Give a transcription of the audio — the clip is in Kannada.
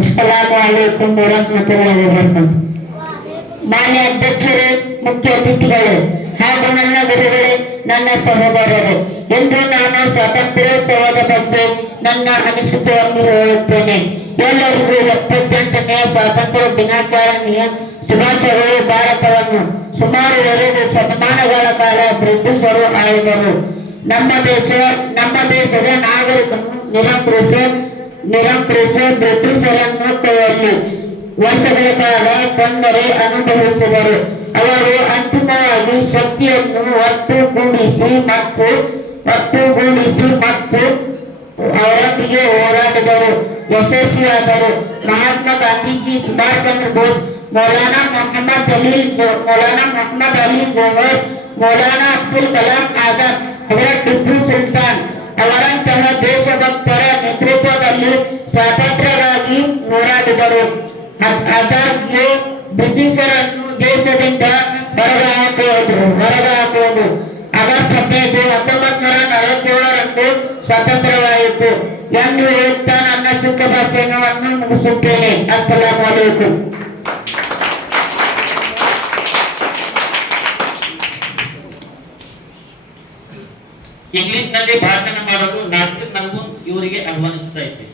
ಅಸ್ಸಲಾಮು ಅಲೈಕುಂ ವರಹಮತುಲ್ಲಾಹಿ ವಬರಕಾತುಹು. ಮಾನ್ಯ ಅಧ್ಯಕ್ಷರೇ, ಮುಖ್ಯ ಅತಿಥಿಗಳೇ ಹಾಗೂ ನನ್ನ ಗುರುಗಳೇ, ನನ್ನ ಸಹೋದರರೇ, ಇಂದು ನಾನು ಸ್ವಾತಂತ್ರ್ಯೋತ್ಸವದ ಬಗ್ಗೆ ನನ್ನ ಅನಿಸಿಕೆಯನ್ನು ಹೇಳುತ್ತೇನೆ. ಎಲ್ಲರಿಗೂ 78ನೇ ಸ್ವಾತಂತ್ರ್ಯ ದಿನಾಚರಣೆಯ ಶುಭಾಶಯಗಳು. ಭಾರತವನ್ನು ಸುಮಾರು 2 ಶತಮಾನಗಳ ಕಾಲ ಬ್ರಿಟಿಷರು ಆಳಿದರು. ನಮ್ಮ ದೇಶದ ನಾಗರಿಕರು ನಿರಂಕುಶ ಬ್ರಿಟಿಷರನ್ನು ಕೈಯಲ್ಲಿ ವರ್ಷಗಳ ಕಾಲ ತೊಂದರೆ ಅನುಭವಿಸಿದರು. ಅವರು ಅಂತಿಮವಾಗಿ ಶಕ್ತಿಯನ್ನು ಒಟ್ಟುಗೂಡಿಸಿ ಮತ್ತು ಅವರೊಂದಿಗೆ ಹೋರಾಡಿದರು, ಯಶಸ್ವಿಯಾದರು. ಮಹಾತ್ಮ ಗಾಂಧೀಜಿ, ಸುಭಾಷ್ ಚಂದ್ರ ಬೋಸ್, ಮೌಲಾನಾ ಮೊಹಮ್ಮದ್ ಅಲಿ ಜೋಹರ್, ಮೌಲಾನಾ ಅಬ್ದುಲ್ ಕಲಾಂ ಆಜಾದ್, ಹಜರತ್ ಟಿಪ್ಪು ಸುಲ್ತಾನ್ ಅವರಂತಹ ದೇಶಭಕ್ತರ ನೇತೃತ್ವದಲ್ಲಿ ಸ್ವಾತಂತ್ರ್ಯಕ್ಕಾಗಿ ಹೋರಾಡಿದರು. ಆದಾಗ್ಯೂ ಬ್ರಿಟಿಷರನ್ನು ದೇಶದಿಂದ ಹೊರಹಾಕುವುದು ಆಗಸ್ಟ್ 15, 1947ರಂದು ಸ್ವಾತಂತ್ರ್ಯವಾಯಿತು ಎಂದು ಹೇಳುತ್ತಾ ನನ್ನ ಚಿಕ್ಕ ಭಾಷಣವನ್ನು ಮುಗಿಸುತ್ತೇನೆ. ಅಸ್ಸಲಾಮು ಅಲೈಕುಂ. ಇಂಗ್ಲಿಷ್ ನಲ್ಲಿ ಭಾಷಣ ಮಾಡಲು ನಾಸಿರ್ ನಲ್ಗುನ್ ಇವರಿಗೆ ಆಹ್ವಾನಿಸ್ತಾ ಇದ್ದೇನೆ.